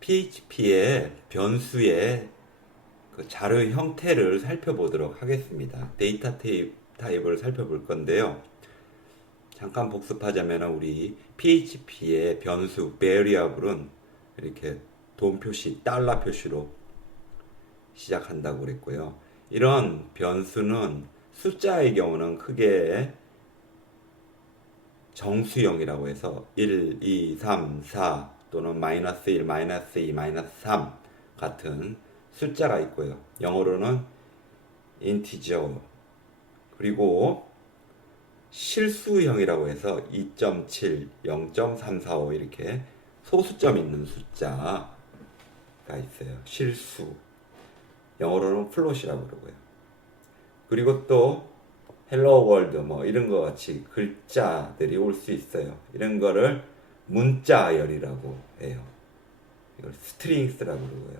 PHP의 변수의 그 자료 형태를 살펴보도록 하겠습니다. 데이터 타입을 살펴볼 건데요. 잠깐 복습하자면 우리 PHP의 변수 variable은 이렇게 돈 표시, 달러 표시로 시작한다고 그랬고요. 이런 변수는 숫자의 경우는 크게 정수형이라고 해서 1, 2, 3, 4 또는 마이너스 1, 마이너스 2, 마이너스 3 같은 숫자가 있고요. 영어로는 인티저, 그리고 실수형이라고 해서 2.7, 0.345 이렇게 소수점 있는 숫자가 있어요. 실수. 영어로는 플롯이라고 그러고요. 그리고 또 헬로 월드 뭐 이런 거 같이 글자들이 올 수 있어요. 이런 거를 문자열이라고 해요. 이걸 스트링스라고 그러고요.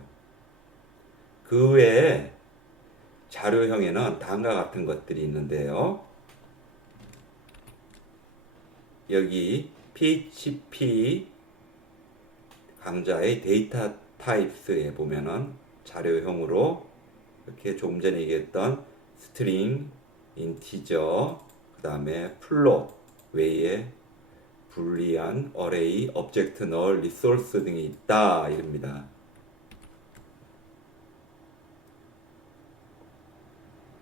그 외에 자료형에는 다음과 같은 것들이 있는데요. 여기 PHP 강좌의 데이터 타입스에 보면은 자료형으로 이렇게 조금 전에 얘기했던 스트링, 인티저, 그 다음에 플롯 외에 불리한, 어레이, 오브젝트, 널, 리소스 등이 있다 이럽니다.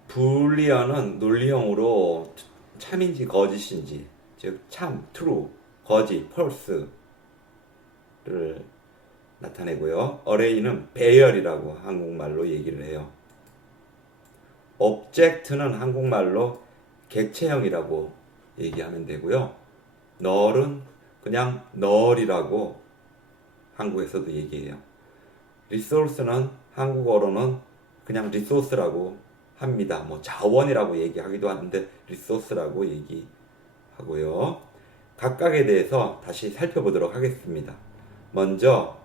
불리언은 논리형으로 참인지 거짓인지, 즉 참, true, 거짓, false를 나타내고요. 어레이는 배열이라고 한국말로 얘기를 해요. 오브젝트는 한국말로 객체형이라고 얘기하면 되고요. 널은 그냥 널이라고 한국에서도 얘기해요. 리소스는 한국어로는 그냥 리소스라고 합니다. 뭐 자원이라고 얘기하기도 하는데 리소스라고 얘기하고요. 각각에 대해서 다시 살펴보도록 하겠습니다. 먼저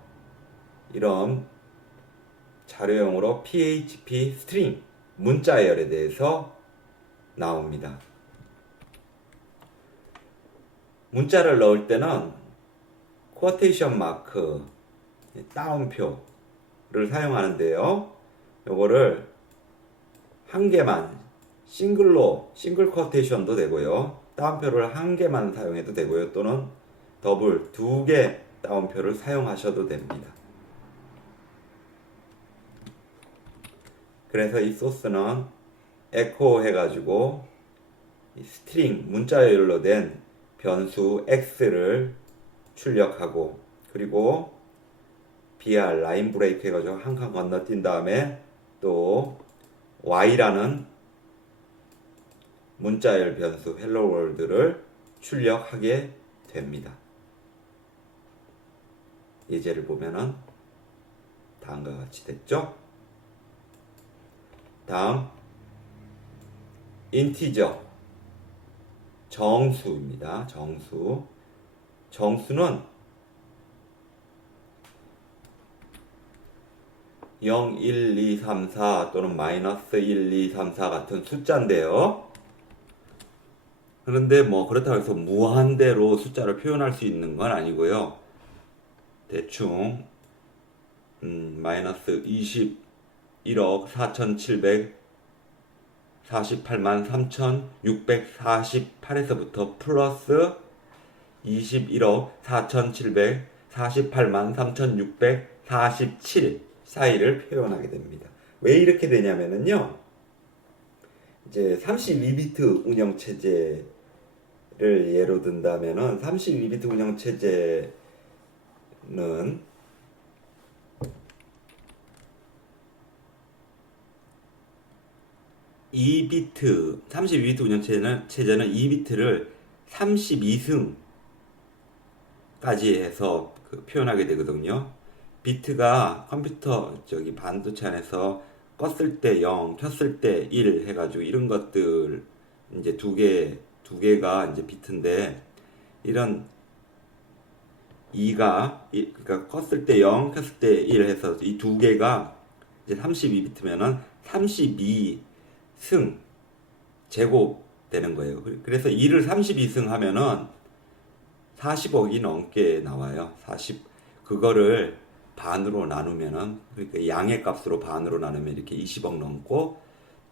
이런 자료용으로 PHP 스트링 문자열에 대해서 나옵니다. 문자를 넣을 때는 쿼테이션 마크, 따옴표를 사용하는데요. 요거를 한 개만 싱글 쿼테이션도 되고요. 따옴표를 한 개만 사용해도 되고요. 또는 더블 두 개 따옴표를 사용하셔도 됩니다. 그래서 이 소스는 에코 해가지고 이 스트링 문자열로 된 변수 x를 출력하고, 그리고 br 라인 브레이크 해가지고 한 칸 건너뛴 다음에 또 y라는 문자열 변수 헬로 월드를 출력하게 됩니다. 예제를 보면은 다음과 같이 됐죠? 다음 인티저, 정수입니다. 정수는 0, 1, 2, 3, 4 또는 마이너스 1, 2, 3, 4 같은 숫자인데요. 그런데 뭐 그렇다고 해서 무한대로 숫자를 표현할 수 있는 건 아니고요. 대충 마이너스 21억 4,748만 3,648에서부터 플러스 21억 4,748만 3,647 사이를 표현하게 됩니다. 왜 이렇게 되냐면요. 이제 32비트 운영체제를 예로 든다면은 32비트 운영체제는 32비트 운영체제는 2비트를 32승까지 해서 표현하게 되거든요. 비트가 컴퓨터 반도체 안에서 껐을 때 0, 켰을 때 1 해가지고 이런 것들 이제 두 개가 이제 비트인데, 이런 2가 그러니까 껐을 때 0, 켰을 때 1 해서 이 두 개가 이제 32비트면은 32승 제곱 되는 거예요. 그래서 2를 32승 하면은 40억이 넘게 나와요. 그거를 반으로 나누면은, 그러니까 양의 값으로 반으로 나누면 이렇게 20억 넘고,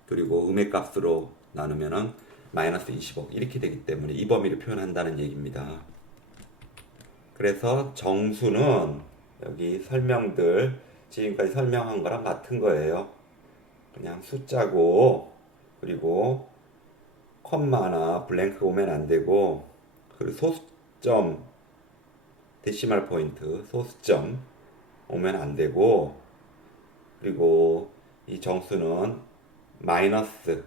그리고 음의 값으로 나누면은 마이너스 20억 이렇게 되기 때문에 이 범위를 표현한다는 얘기입니다. 그래서 정수는 여기 설명들 지금까지 설명한 거랑 같은 거예요. 그냥 숫자고, 그리고 컴마나 블랭크 오면 안 되고, 그리고 소수점, 데시말 포인트, 소수점 오면 안 되고, 그리고 이 정수는 마이너스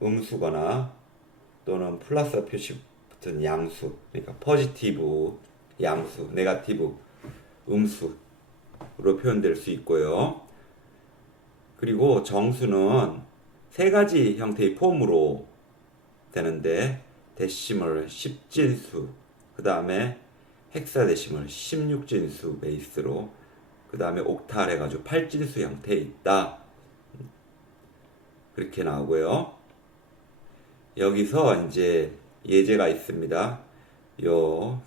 음수거나 또는 플러스 표시 붙은 양수, 그러니까 포지티브 양수, 네가티브 음수로 표현될 수 있고요. 그리고 정수는 세 가지 형태의 폼으로 되는데, 데시멀 10진수, 그 다음에 헥사데시멀 16진수 베이스로, 그 다음에 옥탈 해가지고 8진수 형태에 있다. 그렇게 나오고요. 여기서 이제 예제가 있습니다. 요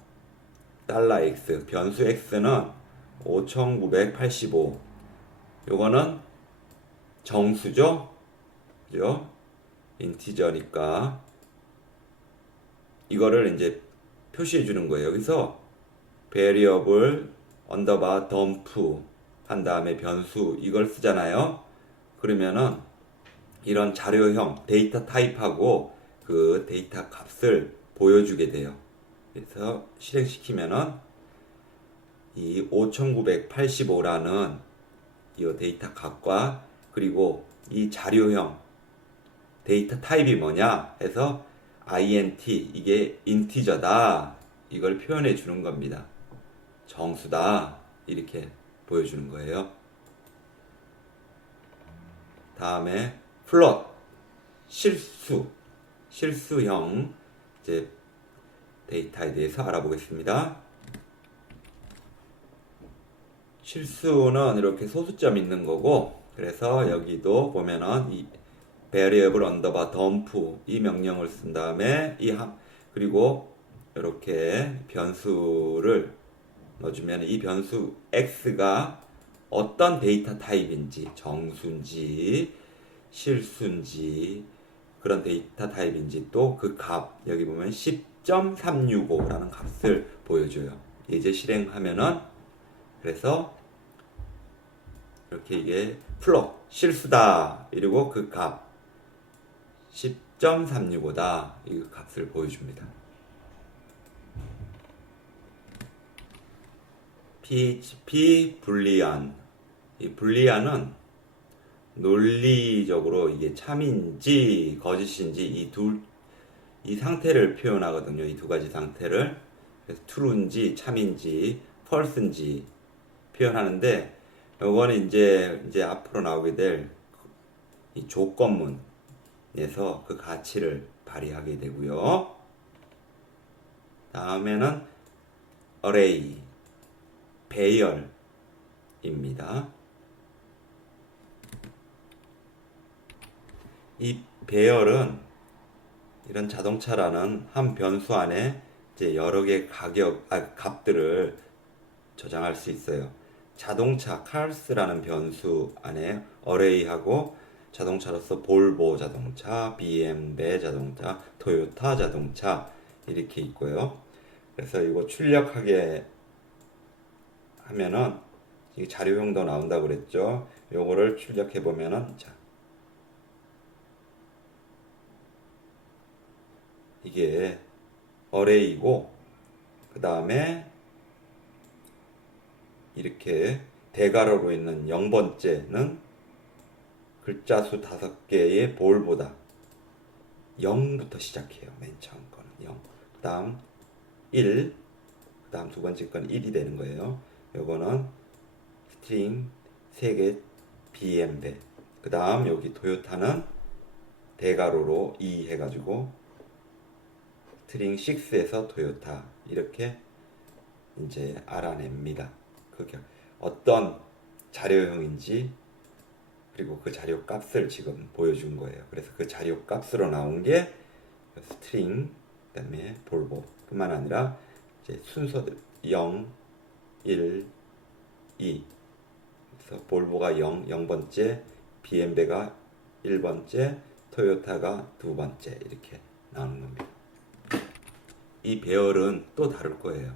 달러 x, 변수 x는 5985. 요거는 정수죠? 그죠? 인티저니까 이거를 이제 표시해 주는 거예요. 여기서 variable 언더바 덤프 한 다음에 변수 이걸 쓰잖아요. 그러면은 이런 자료형 데이터 타입하고 그 데이터 값을 보여주게 돼요. 그래서 실행시키면은 이 5985라는 이 데이터 값과, 그리고 이 자료형 데이터 타입이 뭐냐 해서 int, 이게 인티저다, 이걸 표현해 주는 겁니다. 정수다, 이렇게 보여주는 거예요. 다음에 플롯, 실수형 이제 데이터에 대해서 알아보겠습니다. 실수는 이렇게 소수점 있는 거고, 그래서 여기도 보면은 이 variable 언더바 덤프 이 명령을 쓴 다음에 그리고 이렇게 변수를 넣어주면 이 변수 x가 어떤 데이터 타입인지, 정수인지 실수인지 그런 데이터 타입인지, 또 그 값 여기 보면 10.365라는 값을 보여줘요. 예제 실행하면은, 그래서 이렇게 이게 플롯 실수다 이러고 그 값 10.365다 이 값을 보여줍니다. PHP 불리안, 이 불리안은 논리적으로 이게 참인지 거짓인지 이 상태를 표현하거든요. 이 두 가지 상태를. 그래서 true인지 참인지 false인지 표현하는데, 요거는 이제 앞으로 나오게 될 이 조건문에서 그 가치를 발휘하게 되고요. 다음에는 array, 배열입니다. 이 배열은 이런 자동차라는 한 변수 안에 이제 여러 개의 값들을 저장할 수 있어요. 자동차 cars라는 변수 안에 array하고 자동차로서 볼보 자동차, BMW 자동차, 토요타 자동차 이렇게 있고요. 그래서 이거 출력하게 하면은 이 자료형도 나온다고 그랬죠. 요거를 출력해 보면은, 자, 이게 array이고, 그 다음에 이렇게 대괄호로 있는 0번째는 글자 수 5개의 볼보다 0부터 시작해요. 맨 처음 거는 0. 그 다음 1, 그 다음 두 번째 건 1이 되는 거예요. 요거는 스트링 3개 BMW. 그 다음 여기 토요타는 대괄호로 2 해가지고 스트링 6에서 토요타, 이렇게 이제 알아냅니다. 그게 어떤 자료형인지, 그리고 그 자료 값을 지금 보여준 거예요. 그래서 그 자료 값으로 나온 게 스트링, 그다음에 볼보 뿐만 아니라 이제 순서들 0, 1, 2. 그래서 볼보가 0, 0번째, BMW가 1번째, 토요타가 2번째 이렇게 나오는 겁니다. 이 배열은 또 다를 거예요.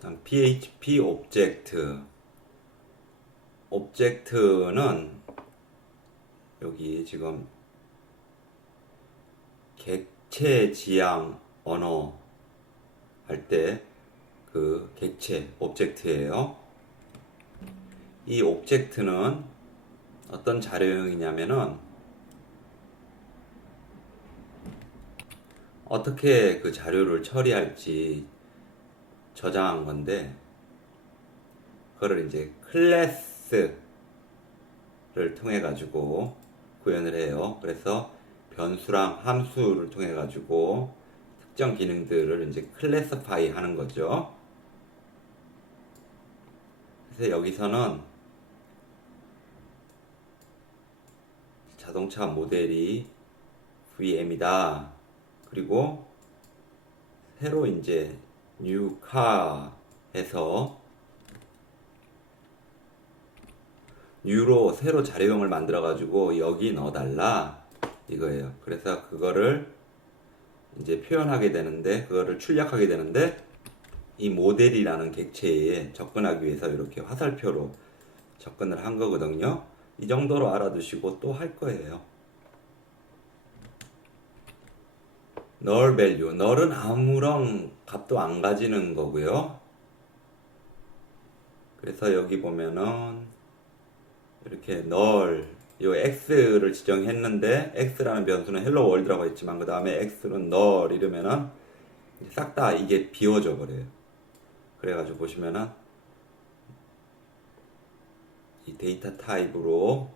다음 PHP 오브젝트. 오브젝트는 여기 지금 객체 지향 언어 할 때 그 객체 오브젝트예요. 이 오브젝트는 어떤 자료형이냐면은 어떻게 그 자료를 처리할지 저장한 건데 그거를 이제 클래스를 통해 가지고 구현을 해요. 그래서 변수랑 함수를 통해 가지고 특정 기능들을 이제 클래스파이 하는 거죠. 그래서 여기서는 자동차 모델이 VM이다. 그리고 새로 이제 new car 해서 new로 새로 자료형을 만들어 가지고 여기 넣어달라 이거예요. 그래서 그거를 이제 표현하게 되는데 그거를 출력하게 되는데 이 모델이라는 객체에 접근하기 위해서 이렇게 화살표로 접근을 한 거거든요. 이 정도로 알아두시고 또 할 거예요. null value. null은 아무런 값도 안 가지는 거고요. 그래서 여기 보면은 이렇게 null 요 x를 지정했는데 x라는 변수는 hello world라고 했지만 그 다음에 x는 null 이러면은 싹 다 이게 비워져 버려요. 그래가지고 보시면은 이 데이터 타입으로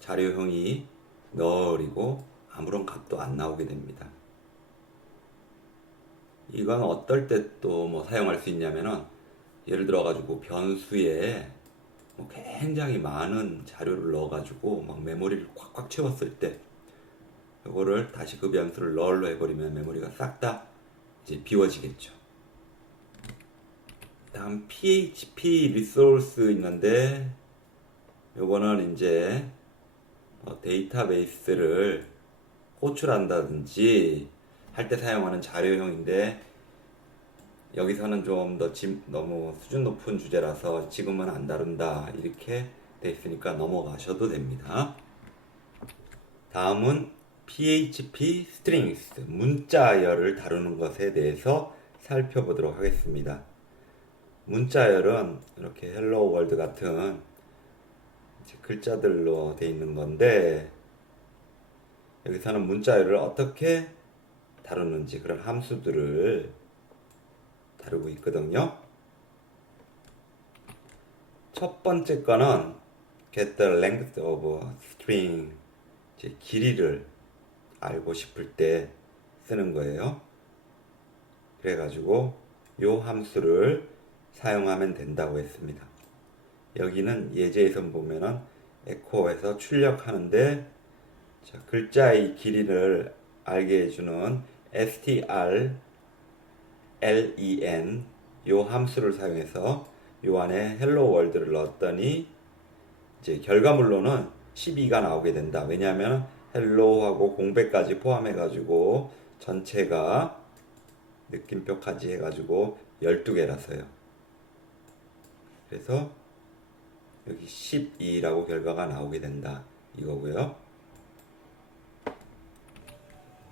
자료형이 null이고 아무런 값도 안 나오게 됩니다. 이건 어떨 때 또 뭐 사용할 수 있냐면은 예를 들어 가지고 변수에 뭐 굉장히 많은 자료를 넣어 가지고 막 메모리를 꽉꽉 채웠을 때 이거를 다시 그 변수를 null로 해버리면 메모리가 싹 다 이제 비워지겠죠. 다음 PHP 리소스 있는데 요거는 이제 데이터베이스를 호출한다든지 할 때 사용하는 자료형인데 여기서는 좀 더 너무 수준 높은 주제라서 지금은 안 다룬다 이렇게 돼 있으니까 넘어가셔도 됩니다. 다음은 PHP strings 문자열을 다루는 것에 대해서 살펴보도록 하겠습니다. 문자열은 이렇게 헬로 월드 같은 글자들로 돼 있는 건데 여기서는 문자열을 어떻게 다루는지 그런 함수들을 다루고 있거든요. 첫 번째 거는 get the length of a string 길이를 알고 싶을 때 쓰는 거예요. 그래가지고 요 함수를 사용하면 된다고 했습니다. 여기는 예제에서 보면은 에코에서 출력하는데 글자의 길이를 알게 해주는 strlen 요 함수를 사용해서 요 안에 헬로 월드를 넣었더니 이제 결과물로는 12가 나오게 된다. 왜냐하면 헬로하고 공백까지 포함해 가지고 전체가 느낌표까지 해 가지고 12개라서요. 그래서 여기 12라고 결과가 나오게 된다 이거고요.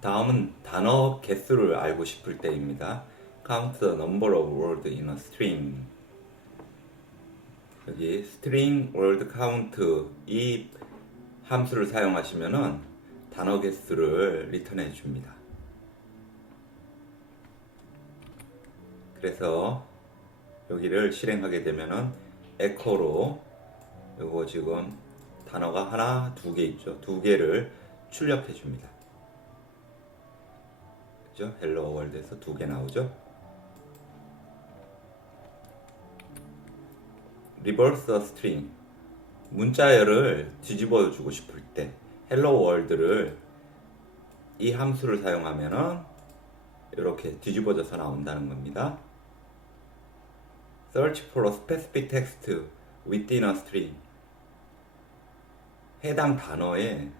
다음은 단어 개수를 알고 싶을 때입니다. Count the number of words in a string. 여기 string word count 이 함수를 사용하시면은 단어 개수를 리턴해 줍니다. 그래서 여기를 실행하게 되면은 에코로 요거 지금 단어가 하나, 두 개 있죠. 두 개를 출력해 줍니다. 그죠? 헬로 월드에서 두 개 나오죠. reverse a string 문자열을 뒤집어 주고 싶을 때 헬로 월드를 이 함수를 사용하면은 이렇게 뒤집어져서 나온다는 겁니다. Search for a specific text within a string. 해당 단어의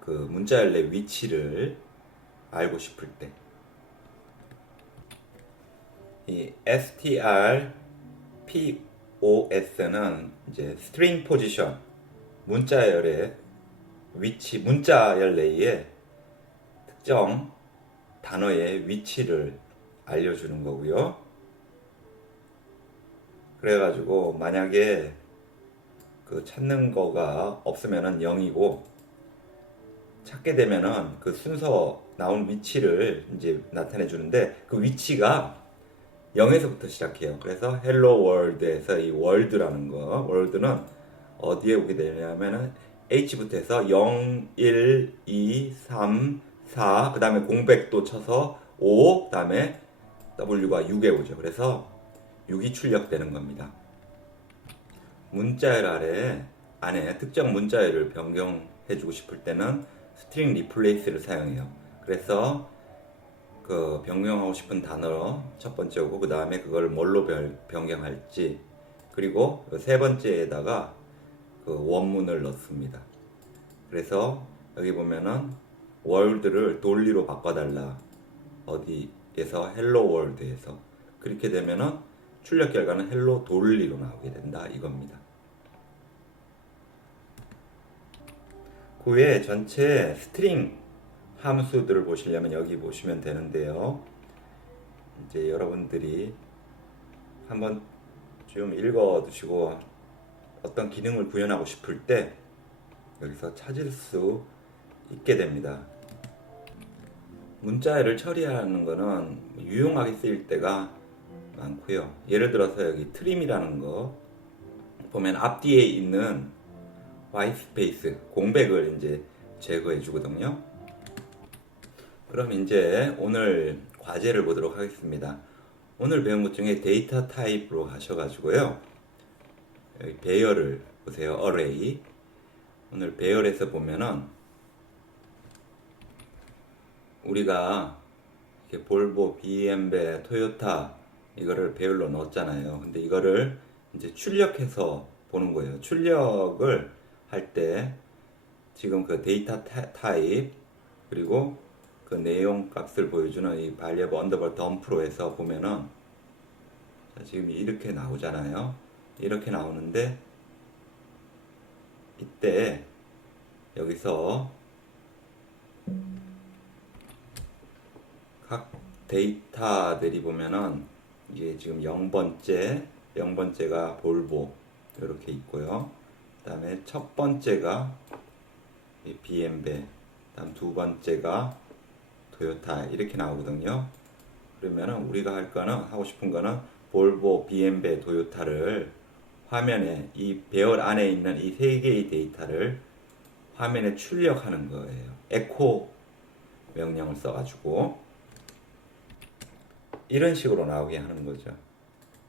그 문자열의 위치를 알고 싶을 때, 이 strpos는 이제 string position, 문자열의 위치, 문자열 내의 특정 단어의 위치를 알려주는 거고요. 그래가지고 만약에 그 찾는 거가 없으면은 0이고, 찾게 되면은 그 순서 나온 위치를 이제 나타내 주는데, 그 위치가 0에서부터 시작해요. 그래서 헬로 월드에서 이 월드라는 거, 월드는 어디에 오게 되냐면은 H부터 해서 0, 1, 2, 3, 4, 그 다음에 공백도 쳐서 5, 그 다음에 W가 6에 오죠. 그래서 6이 출력되는 겁니다. 문자열 안에 특정 문자열을 변경해주고 싶을 때는 스트링 리플레이스를 사용해요. 그래서 그 변경하고 싶은 단어 첫 번째고, 그 다음에 그걸 뭘로 변경할지, 그리고 세 번째에다가 그 원문을 넣습니다. 그래서 여기 보면은 월드를 돌리로 바꿔달라, 어디에서 헬로 월드에서, 그렇게 되면은 출력 결과는 헬로 돌리로 나오게 된다 이겁니다. 그 외에 전체 스트링 함수들을 보시려면 여기 보시면 되는데요. 이제 여러분들이 한번 좀 읽어 두시고 어떤 기능을 구현하고 싶을 때 여기서 찾을 수 있게 됩니다. 문자열을 처리하는 거는 유용하게 쓰일 때가 많고요. 예를 들어서 여기 트림이라는 거 보면 앞뒤에 있는 화이트 스페이스, 공백을 이제 제거해 주거든요. 그럼 이제 오늘 과제를 보도록 하겠습니다. 오늘 배운 것 중에 데이터 타입으로 가셔가지고요. 여기 배열을 보세요. array. 오늘 배열에서 보면은 우리가 이렇게 볼보, BMW, 토요타 이거를 배열로 넣었잖아요. 근데 이거를 이제 출력해서 보는 거예요. 출력을 할 때 지금 그 데이터 타입 그리고 그 내용 값을 보여주는 이 variable underbar dump로에서 보면은 자, 지금 이렇게 나오잖아요. 이렇게 나오는데 이때 여기서 각 데이터들이 보면은 이게 지금 0번째가 볼보 이렇게 있고요. 그 다음에 첫 번째가 BMW, 다음 두 번째가 토요타 이렇게 나오거든요. 그러면은 우리가 하고 싶은 거는 볼보, BMW, 토요타를 화면에 이 배열 안에 있는 이 세 개의 데이터를 화면에 출력하는 거예요. 에코 명령을 써가지고 이런 식으로 나오게 하는 거죠.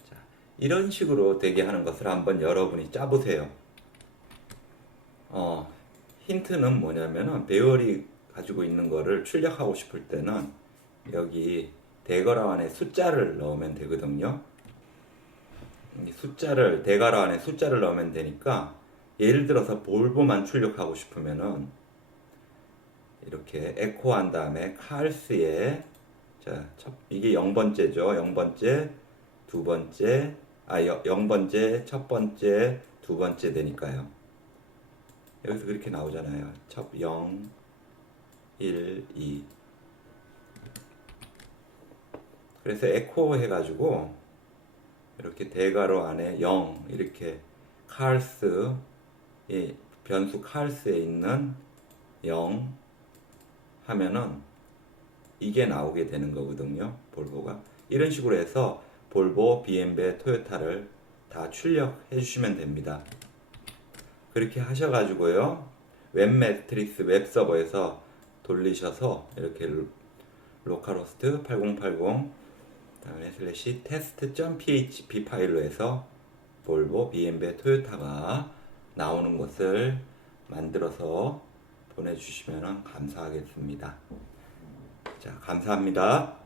자, 이런 식으로 되게 하는 것을 한번 여러분이 짜보세요. 힌트는 뭐냐면은 배열이 가지고 있는 거를 출력하고 싶을 때는 여기 대괄호 안에 숫자를 넣으면 되거든요. 이 대괄호 안에 숫자를 넣으면 되니까, 예를 들어서 볼보만 출력하고 싶으면은 이렇게 에코 한 다음에 칼스에 자, 이게 0번째죠. 0번째, 두 번째, 0번째, 첫 번째, 두 번째 되니까요. 여기서 그렇게 나오잖아요. 첫 0, 1, 2. 그래서 에코 해가지고 이렇게 대괄호 안에 0 이렇게 칼스 이 변수 칼스에 있는 0 하면은 이게 나오게 되는 거거든요. 볼보가 이런 식으로 해서 볼보, BMW, 토요타를 다 출력해 주시면 됩니다. 그렇게 하셔가지고요, 웹 매트릭스 웹 서버에서 돌리셔서 이렇게 로컬호스트 8080 다음에 슬래시 test.php 파일로 해서 볼보, BMW, 토요타가 나오는 것을 만들어서 보내주시면 감사하겠습니다. 자, 감사합니다.